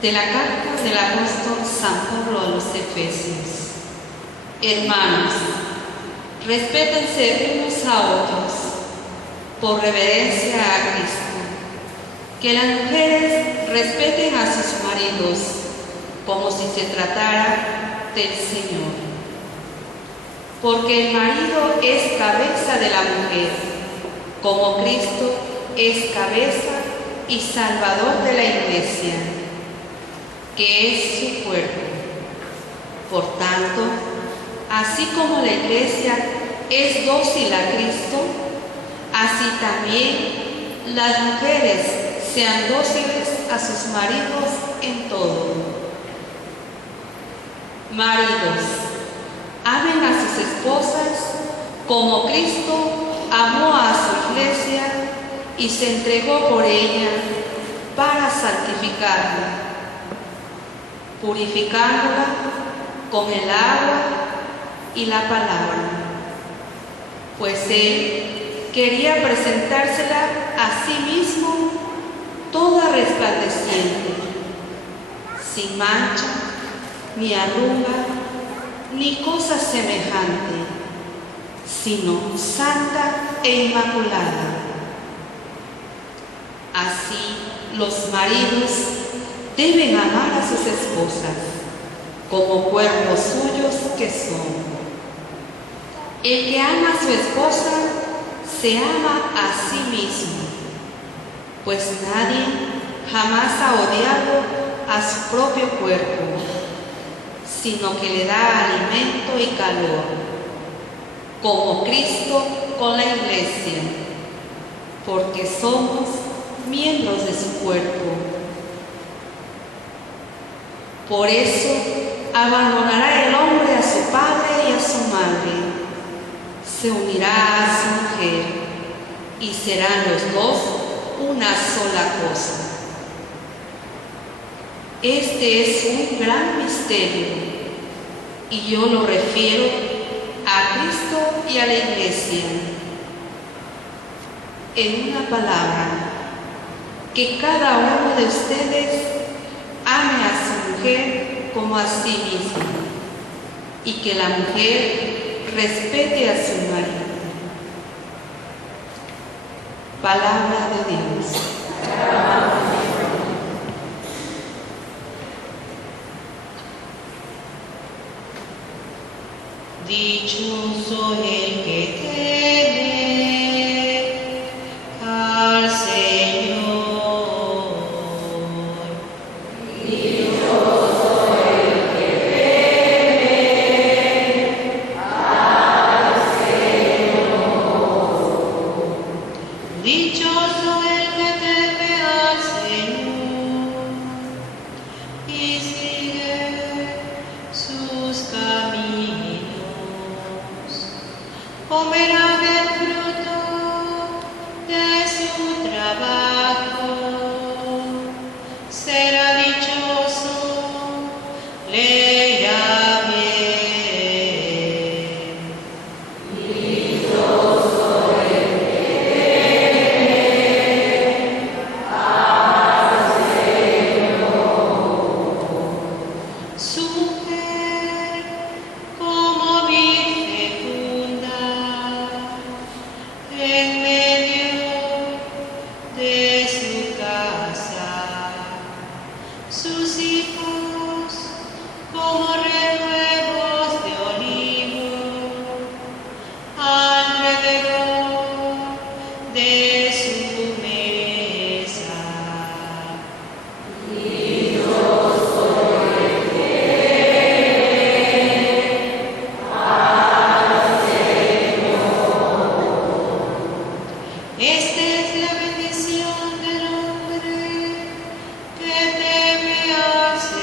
De la carta del apóstol San Pablo a los Efesios. Hermanos, respétense unos a otros por reverencia a Cristo. Que las mujeres respeten a sus maridos como si se tratara del Señor. Porque el marido es cabeza de la mujer, como Cristo es cabeza y salvador de la Iglesia, que es su cuerpo. Por tanto, así como la Iglesia es dócil a Cristo, así también las mujeres sean dóciles a sus maridos en todo. Maridos, amen a sus esposas como Cristo amó a su Iglesia y se entregó por ella para santificarla, purificándola con el agua y la palabra, pues Él quería presentársela a sí mismo toda resplandeciente, sin mancha, ni arruga, ni cosa semejante, sino santa e inmaculada. Así, los maridos deben amar a sus esposas como cuerpos suyos que son. El que ama a su esposa se ama a sí mismo, pues nadie jamás ha odiado a su propio cuerpo, sino que le da alimento y calor, como Cristo con la Iglesia, porque somos miembros de su cuerpo. Por eso abandonará el hombre a su padre y a su madre, se unirá a su mujer y serán los dos una sola cosa. Este es un gran misterio y yo lo refiero a Cristo y a la Iglesia. En una palabra, que cada uno de ustedes ame a su mujer como a sí mismo y que la mujer respete a su marido. Palabra de Dios. Dichoso el que teme al Señor. Dichoso el que teme al Señor. Dichoso el que teme al Señor y sigue sus caminos. Comerá del fruto de su trabajo, será dichoso, le irá bien. Dichoso el que teme al Señor. Su mujer como vid fecunda en medio de su casa, sus hijos como renuevos de olivo alrededor de su mesa. Dichoso el que al Señor. Esta es la bendición del hombre que teme al Señor.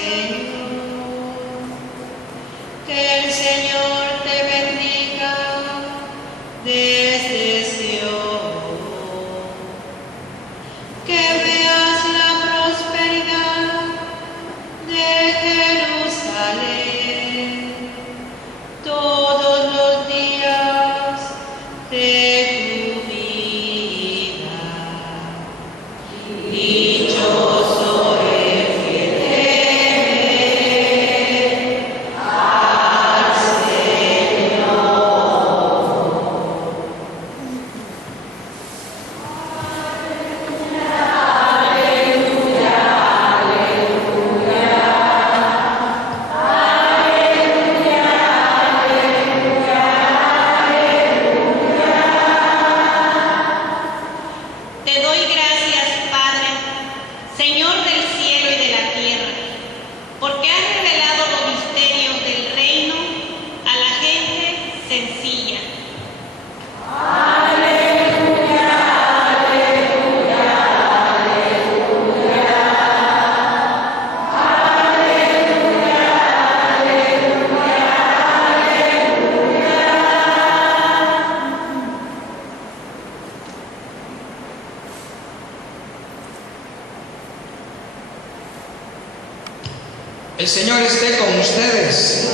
El Señor esté con ustedes.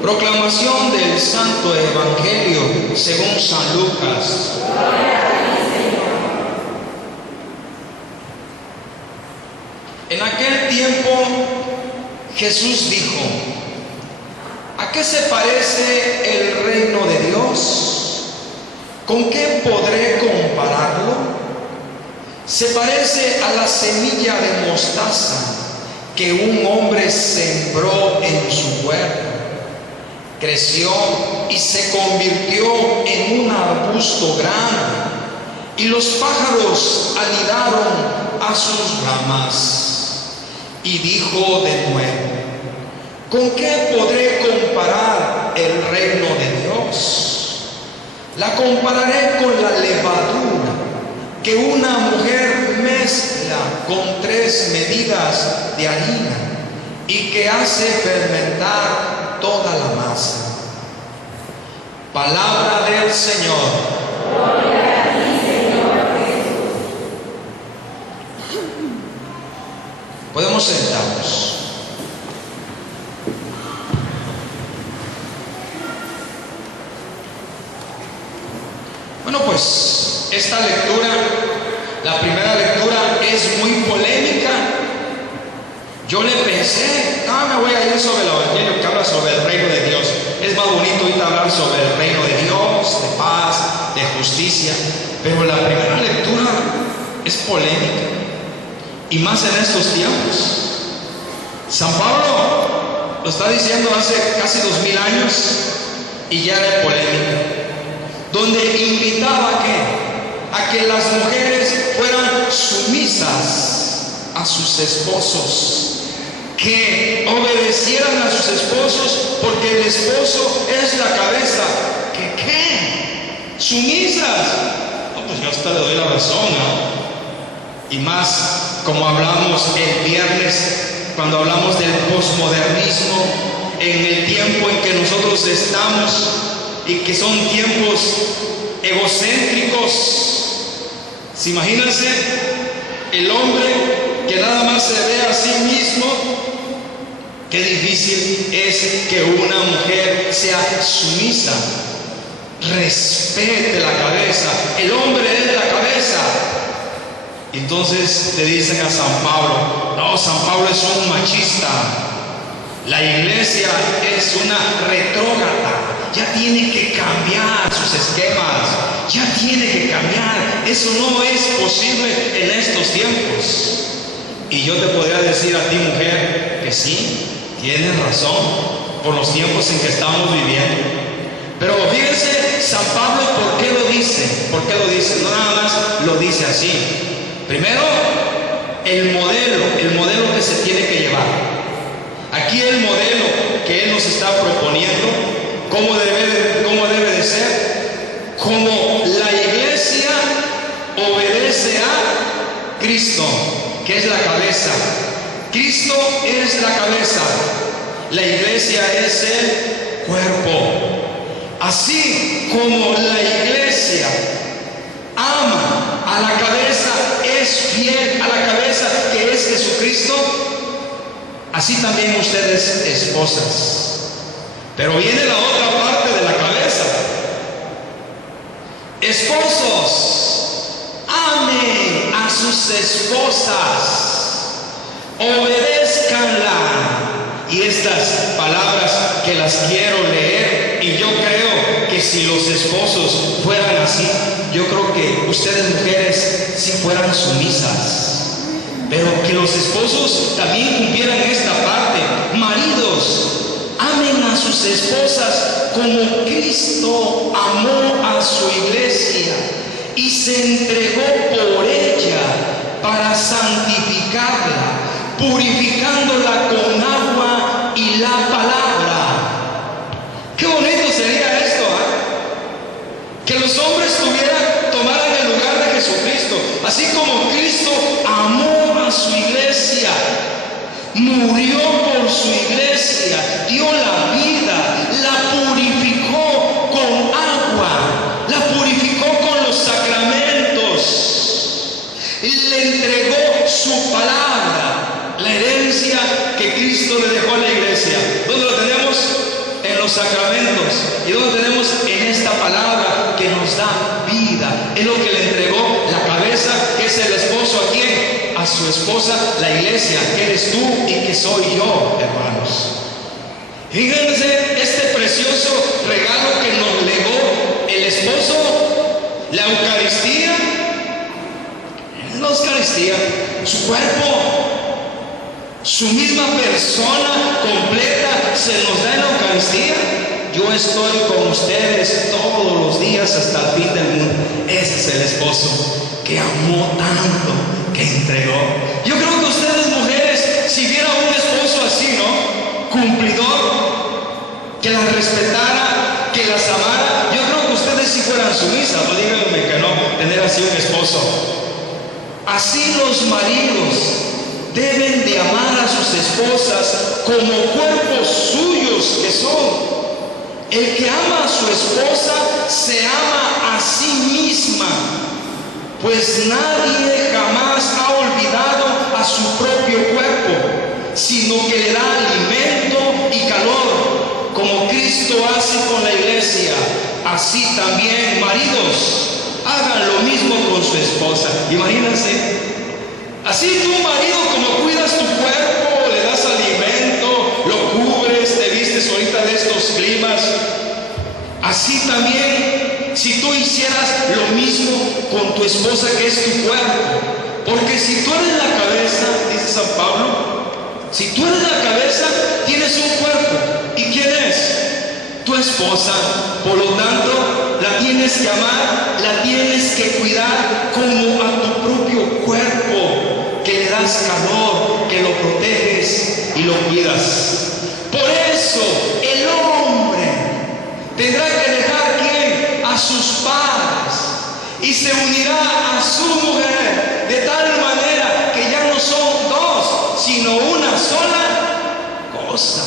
Proclamación del Santo Evangelio según San Lucas. En aquel tiempo Jesús dijo: ¿a qué se parece el reino de Dios? ¿Con qué podré compararlo? Se parece a la semilla de mostaza que un hombre sembró en su huerto. Creció y se convirtió en un arbusto grande, y los pájaros anidaron a sus ramas. Y dijo de nuevo: ¿con qué podré comparar el reino de Dios? La compararé con la levadura que una mujer mezcla con 3 medidas de harina y que hace fermentar toda la masa. Palabra del Señor. Gloria a ti, Señor Jesús. Podemos sentarnos. Bueno, pues esta lectura, la primera lectura, es muy polémica. Yo le pensé, me voy a ir sobre el Evangelio que habla sobre el reino de Dios. Es más bonito ahorita hablar sobre el reino de Dios, de paz, de justicia. Pero la primera lectura es polémica, y más en estos tiempos. San Pablo lo está diciendo hace casi 2000 años y ya era polémica, donde invitaba a que las mujeres fueran sumisas a sus esposos, que obedecieran a sus esposos, porque el esposo es la cabeza. ¿Qué? ¿Sumisas? No, pues yo hasta le doy la razón, ¿no? Y más como hablamos el viernes, cuando hablamos del posmodernismo, en el tiempo en que nosotros estamos, y que son tiempos egocéntricos. Imagínense el hombre que nada más se ve a sí mismo. Qué difícil es que una mujer sea sumisa, respete la cabeza. El hombre es la cabeza. Entonces le dicen a San Pablo: no, San Pablo es un machista, la iglesia es una retrógrada, ya tiene que cambiar sus esquemas, ya tiene que cambiar. Eso no es posible en estos tiempos. Y yo te podría decir a ti, mujer, que sí, tienes razón por los tiempos en que estamos viviendo. Pero fíjense San Pablo, ¿por qué lo dice? ¿Por qué lo dice? No nada más lo dice así. Primero, el modelo que se tiene que llevar. Aquí el modelo que él nos está proponiendo, ¿cómo debe de ser? Como la iglesia obedece a Cristo, que es la cabeza. Cristo es la cabeza, la iglesia es el cuerpo. Así como la iglesia ama a la cabeza, es fiel a la cabeza que es Jesucristo, así también ustedes, esposas. Pero viene la otra parte de la cabeza. Esposos, amen a sus esposas, obedézcanla. Y estas palabras que las quiero leer, y yo creo que si los esposos fueran así, yo creo que ustedes, mujeres, si fueran sumisas, pero que los esposos también cumplieran esta parte. Maridos, amen a sus esposas como Cristo amó a su iglesia y se entregó por ella para santificarla, purificándola con agua y la palabra. Qué bonito sería esto, que los hombres tomaran el lugar de Jesucristo, así como Cristo amó a su iglesia, murió por su iglesia, dio la vida, la purificó con agua, la purificó con los sacramentos, le entregó su palabra, la herencia que le dejó a la iglesia. ¿Dónde lo tenemos? En los sacramentos. ¿Y dónde tenemos? En esta palabra que nos da vida. Es lo que le entregó la cabeza, que es el esposo. ¿A quién? A su esposa, la iglesia, que eres tú y que soy yo, hermanos. Fíjense este precioso regalo que nos legó el esposo, la Eucaristía. La Eucaristía, su cuerpo, su misma persona completa se nos da en la Eucaristía. Yo estoy con ustedes todos los días hasta el fin del mundo. Ese es el esposo que amó tanto, que entregó. Yo creo que ustedes, mujeres, si vieran un esposo así, ¿no? Cumplidor, que las respetara, que las amara, yo creo que ustedes si fueran sumisas. No díganme que no, tener así un esposo. Así los maridos deben de amar a sus esposas como cuerpos suyos que son. El que ama a su esposa se ama a sí misma, pues nadie jamás ha olvidado a su propio cuerpo, sino que le da alimento y calor, como Cristo hace con la iglesia. Así también, maridos, hagan lo mismo con su esposa. Imagínense, así tu marido, como cuidas tu cuerpo, le das alimento, lo cubres, te vistes ahorita de estos climas, así también, si tú hicieras lo mismo con tu esposa, que es tu cuerpo. Porque si tú eres la cabeza, dice San Pablo, si tú eres la cabeza, tienes un cuerpo. ¿Y quién es? Tu esposa. Por lo tanto, la tienes que amar, la tienes que cuidar como a tu propio cuerpo, que le das calor, que lo proteges y lo cuidas. Por eso el hombre tendrá que dejar, ¿quién? A sus padres, y se unirá a su mujer, de tal manera que ya no son dos, sino una sola cosa.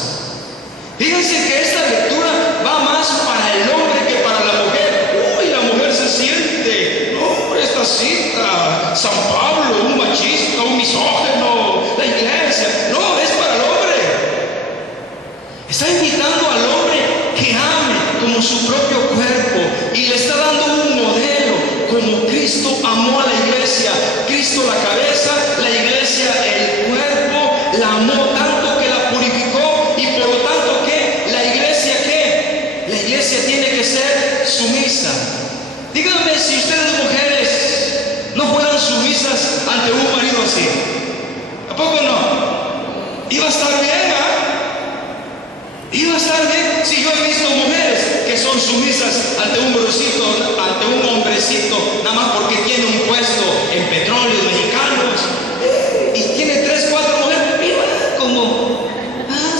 Fíjense que esta lectura va más para el hombre que para la mujer. Uy, la mujer se siente, no, esta cita, San Pablo, un machista, un misógino, la iglesia. No, es para el hombre. Está invitando al hombre que ame como su propio cuerpo, y le está dando un modelo, como Cristo amó a la iglesia. Cristo la cabeza, la iglesia el cuerpo, la amó tanto que la purificó, y por lo tanto que la iglesia, ¿qué? La iglesia tiene que ser sumisa. Díganme si ustedes, mujeres, no fueran sumisas ante un marido así. ¿A poco no? Iba a estar bien, ¿ah? Iba a estar bien. Si yo he visto mujeres que son sumisas ante un brocito, ante un hombrecito, nada más porque tiene un puesto en Petróleos Mexicanos, y tiene 3, 4 mujeres, y como,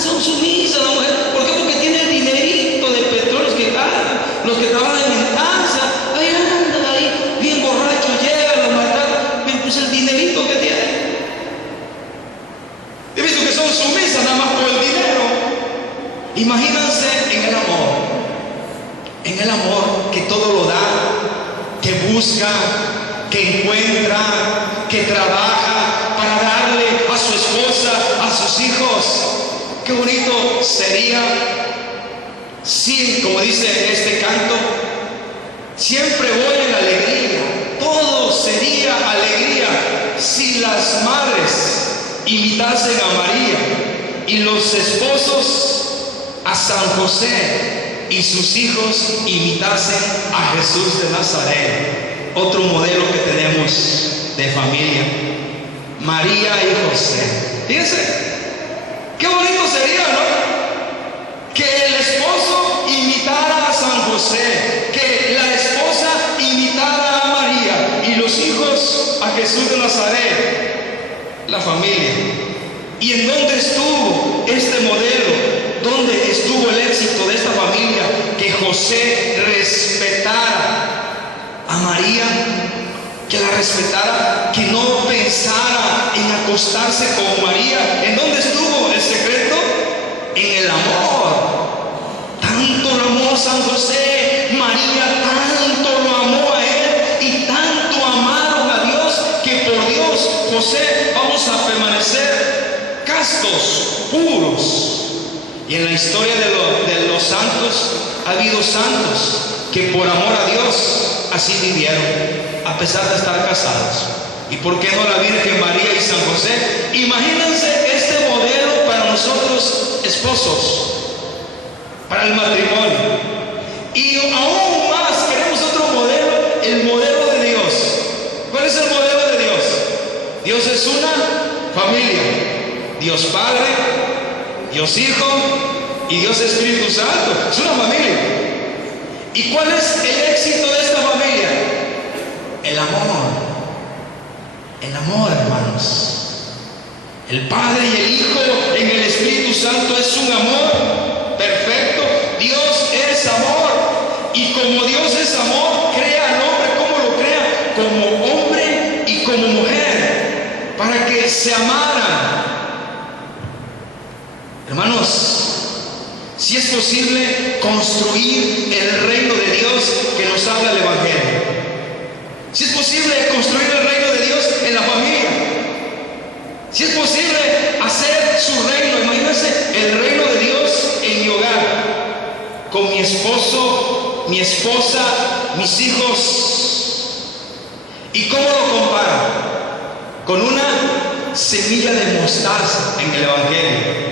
son sumisas la mujer. ¿Por qué? Porque tiene el dinerito de petróleos que los que trabajan en casa, ahí andan ahí, bien borrachos, llegan, los matan, pues el dinerito que tiene. He visto que son sumisas nada más por el dinero. Imagínense en el amor que todo lo da, que busca, que encuentra, que trabaja para darle a su esposa, a sus hijos. Qué bonito sería si, como dice este canto, siempre voy en alegría. Todo sería alegría si las madres imitasen a María y los esposos a San José y sus hijos imitasen a Jesús de Nazaret. Otro modelo que tenemos de familia, María y José. Fíjense, qué bonito sería, ¿no? Que el esposo imitara a San José, que la esposa imitara a María y los hijos a Jesús de Nazaret. La familia. ¿Y en dónde estuvo este modelo? ¿Dónde estuvo el éxito de esta familia? Que José respetara a María, que la respetara, que no pensara en acostarse con María. ¿En dónde estuvo el secreto? En el amor. Tanto lo amó San José, María tanto lo amó a él, y tanto amaron a Dios, que por Dios, José, vamos a permanecer casi castos, puros. Y en la historia de los santos ha habido santos que por amor a Dios así vivieron, a pesar de estar casados. ¿Y por qué no la Virgen María y San José? Imagínense este modelo para nosotros esposos, para el matrimonio. Y aún más queremos otro modelo, el modelo de Dios. ¿Cuál es el modelo de Dios? Dios es una familia. Dios Padre, Dios Hijo y Dios Espíritu Santo. Es una familia. ¿Y cuál es el éxito de esta familia? El amor. El amor, hermanos. El Padre y el Hijo en el Espíritu Santo es un amor perfecto. Dios es amor. Y como Dios es amor, crea al hombre. ¿Cómo lo crea? Como hombre y como mujer, para que se amaran. Hermanos, si es posible construir el reino de Dios que nos habla el Evangelio. Si es posible construir el reino de Dios en la familia. Si es posible hacer su reino. Imagínense el reino de Dios en mi hogar, con mi esposo, mi esposa, mis hijos. ¿Y cómo lo compara? Con una semilla de mostaza en el Evangelio.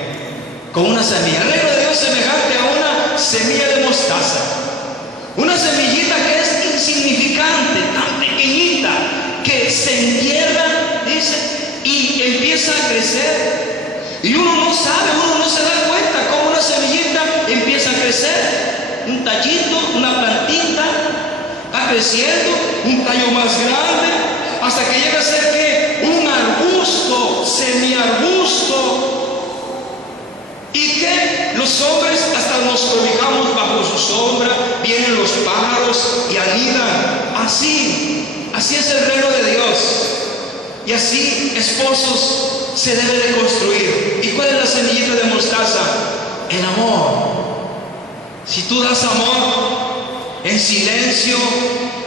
Con una semilla. El reino de Dios semejante a una semilla de mostaza. Una semillita que es insignificante, tan pequeñita, que se entierra, dice, y empieza a crecer. Y uno no sabe, uno no se da cuenta cómo una semillita empieza a crecer. Un tallito, una plantita, va creciendo, un tallo más grande, hasta que llega a ser ¿qué? Un arbusto, semiarbusto. Y que los hombres hasta nos cobijamos bajo su sombra, vienen los pájaros y anidan. Así es el reino de Dios. Y así, esposos, se debe de construir. ¿Y cuál es la semillita de mostaza? El amor. Si tú das amor en silencio,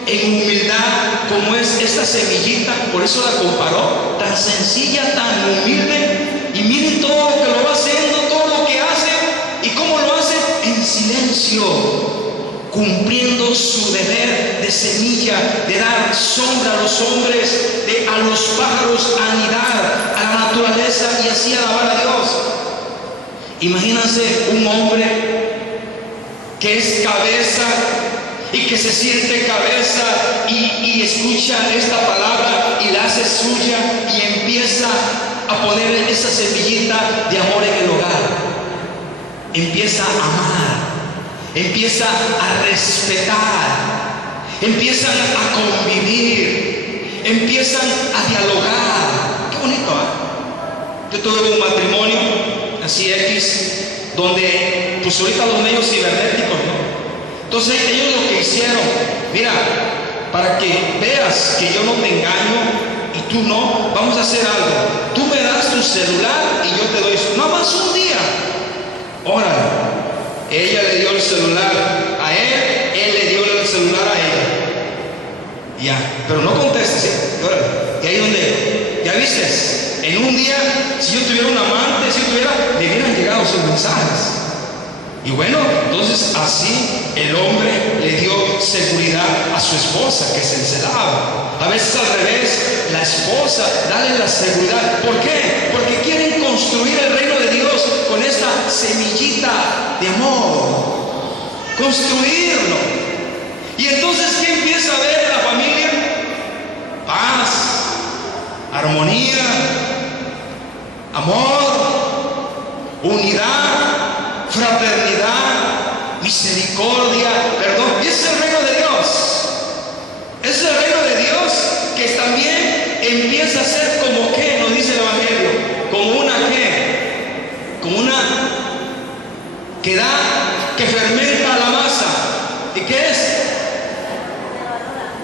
en humildad, como es esta semillita, por eso la comparó, tan sencilla, tan humilde. Y miren todo lo que lo va haciendo, todo lo que hace. ¿Y cómo lo hace? En silencio, cumpliendo su deber de semilla, de dar sombra a los hombres, a los pájaros anidar, a la naturaleza y así alabar a Dios. Imagínense un hombre que es cabeza y que se siente cabeza y escucha esta palabra y la hace suya y empieza a poner esa semillita de amor en el hogar. Empieza a amar, empieza a respetar, empiezan a convivir, empiezan a dialogar. Qué bonito, ¿eh? Yo tuve un matrimonio así X, donde pues ahorita los medios cibernéticos, ¿no? Entonces ellos lo que hicieron, mira, para que veas que yo no te engaño y tú no, vamos a hacer algo. Tú me das tu celular y yo te doy eso. No más un día. Órale. Ella le dio el celular a él le dio el celular a ella. Ya, pero no contestes, ¿sí? Órale. Y ahí donde, ya viste, en un día, si yo tuviera un amante, me hubieran llegado sus mensajes. Y bueno, entonces así el hombre le dio seguridad a su esposa, que se encelaba. A veces al revés, la esposa, dale la seguridad. ¿Por qué? Porque quieren construir el reino de Dios con esta semillita de amor. Construirlo. Y entonces, ¿qué empieza a ver en la familia? Paz, armonía, amor, unidad, fraternidad, misericordia, perdón. Y ese es el reino de Dios. Es el reino de Dios que también empieza a ser como que, nos dice el Evangelio, como una que, como una que da, que fermenta la masa. ¿Y qué es?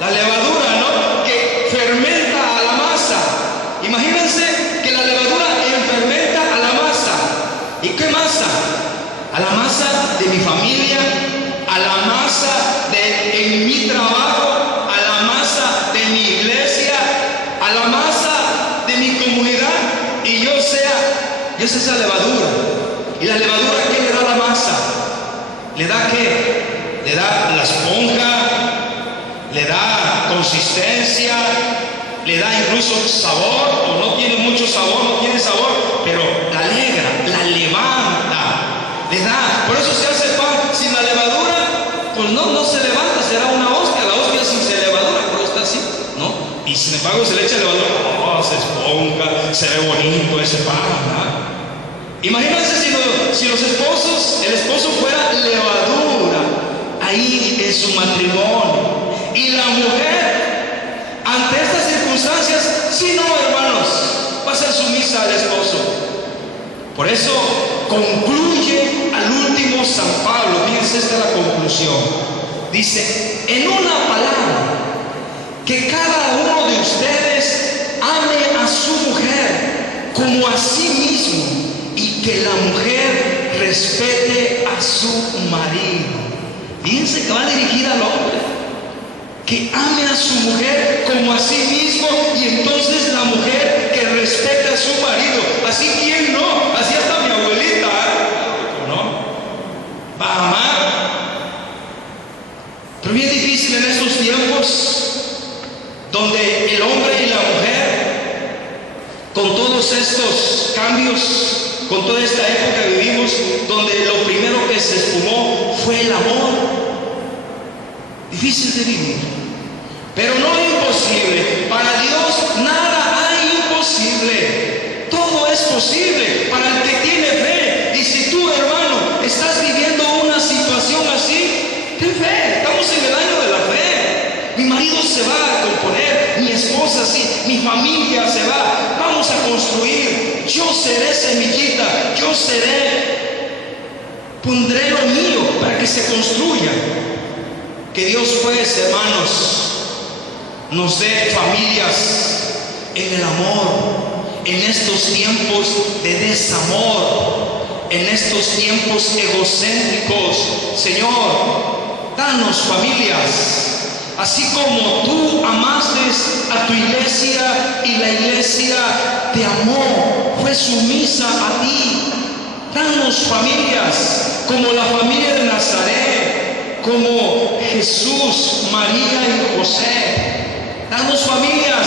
La levadura, ¿no? Que fermenta a la masa. Imagínense que la levadura fermenta a la masa. ¿Y qué masa? A la masa de mi familia, a la masa de en mi trabajo, a la masa de mi iglesia, a la masa de mi comunidad, y yo sea Dios es la levadura. ¿Y la levadura qué le da a la masa? ¿Le da qué? Le da la esponja, le da consistencia, le da incluso sabor, o no tiene mucho sabor, no tiene sabor, pero la alegra, la levanta, le da. Por eso se hace pan sin la levadura, pues no se levanta, será una hostia. La hostia sin levadura, pero está así, ¿no? Y sin embargo se le echa levadura, se esponja, se ve bonito ese pan, ¿verdad? Imagínense si los esposos, el esposo fuera levadura ahí en su matrimonio, y la mujer ante estas circunstancias, si no, hermanos, va a ser sumisa al esposo. Por eso concluye al último San Pablo. Fíjense, esta es la conclusión. Dice, en una palabra, que cada uno de ustedes ame a su mujer como a sí mismo, y que la mujer respete a su marido. Fíjense que va dirigida al hombre, que ame a su mujer como a sí mismo, y entonces la mujer que respete a su marido. Así, ¿quién no? Así hasta mi abuelita, ¿no? Va a amar. Pero bien difícil en estos tiempos, donde el hombre y la mujer, con todos estos cambios, con toda esta época que vivimos, donde lo primero que se esfumó fue el amor. Difícil de vivir, pero no imposible. Para Dios nada hay imposible. Todo es posible para el que tiene fe. Y si tú, hermano, estás viviendo una situación así, ten fe. Estamos en el año de la fe. Mi marido se va a componer, mi esposa sí, mi familia se va. Vamos a construir. Yo seré semillita, yo pondré lo mío para que se construya. Que Dios, pues, hermanos, nos dé familias en el amor, en estos tiempos de desamor, en estos tiempos egocéntricos. Señor, danos familias. Así como tú amaste a tu iglesia y la iglesia te amó, fue sumisa a ti. Danos familias como la familia de Nazaret, como Jesús, María y José. Danos familias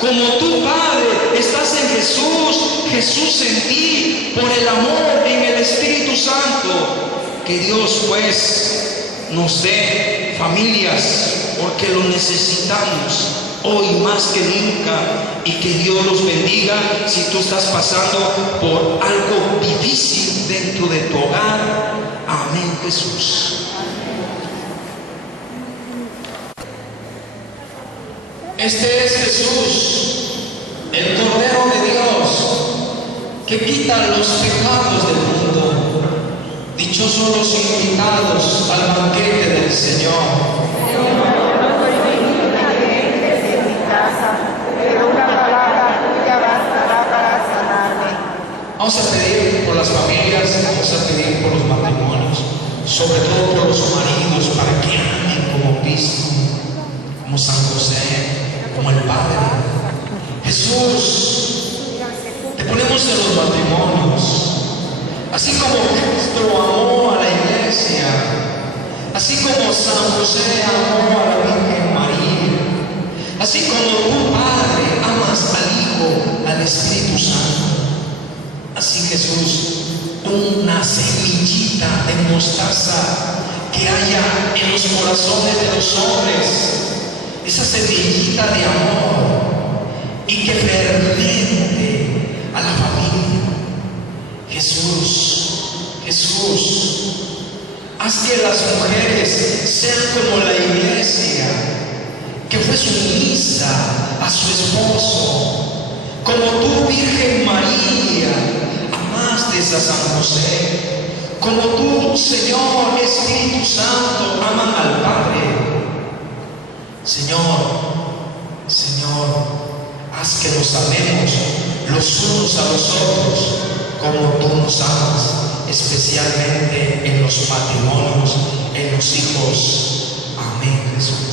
como tu Padre estás en Jesús, Jesús en ti, por el amor en el Espíritu Santo. Que Dios, pues, nos dé familias, porque lo necesitamos hoy más que nunca. Y que Dios los bendiga si tú estás pasando por algo difícil dentro de tu hogar. Amén, Jesús. Este es Jesús, el Cordero de Dios, que quita los pecados del mundo. Dichosos los invitados al banquete del Señor. Vamos a pedir por las familias, vamos a pedir por los matrimonios, sobre todo por los maridos, para que amen como Cristo, como San José, como el Padre. Jesús, te ponemos en los matrimonios, así como Cristo amó a la iglesia, así como San José amó a la Virgen María, así como tu Padre amas al Hijo, al Espíritu Santo. Así, Jesús, una semillita de mostaza que haya en los corazones de los hombres, esa semillita de amor, y que fermente a la familia. Jesús, Jesús, haz que las mujeres sean como la iglesia, que fue sumisa a su esposo, como tú, Virgen María, amaste a San José, como tú, Señor Espíritu Santo, aman al Padre. Señor, haz que nos amemos los unos a los otros como tú nos amas, especialmente en los matrimonios, en los hijos. Amén, Jesús.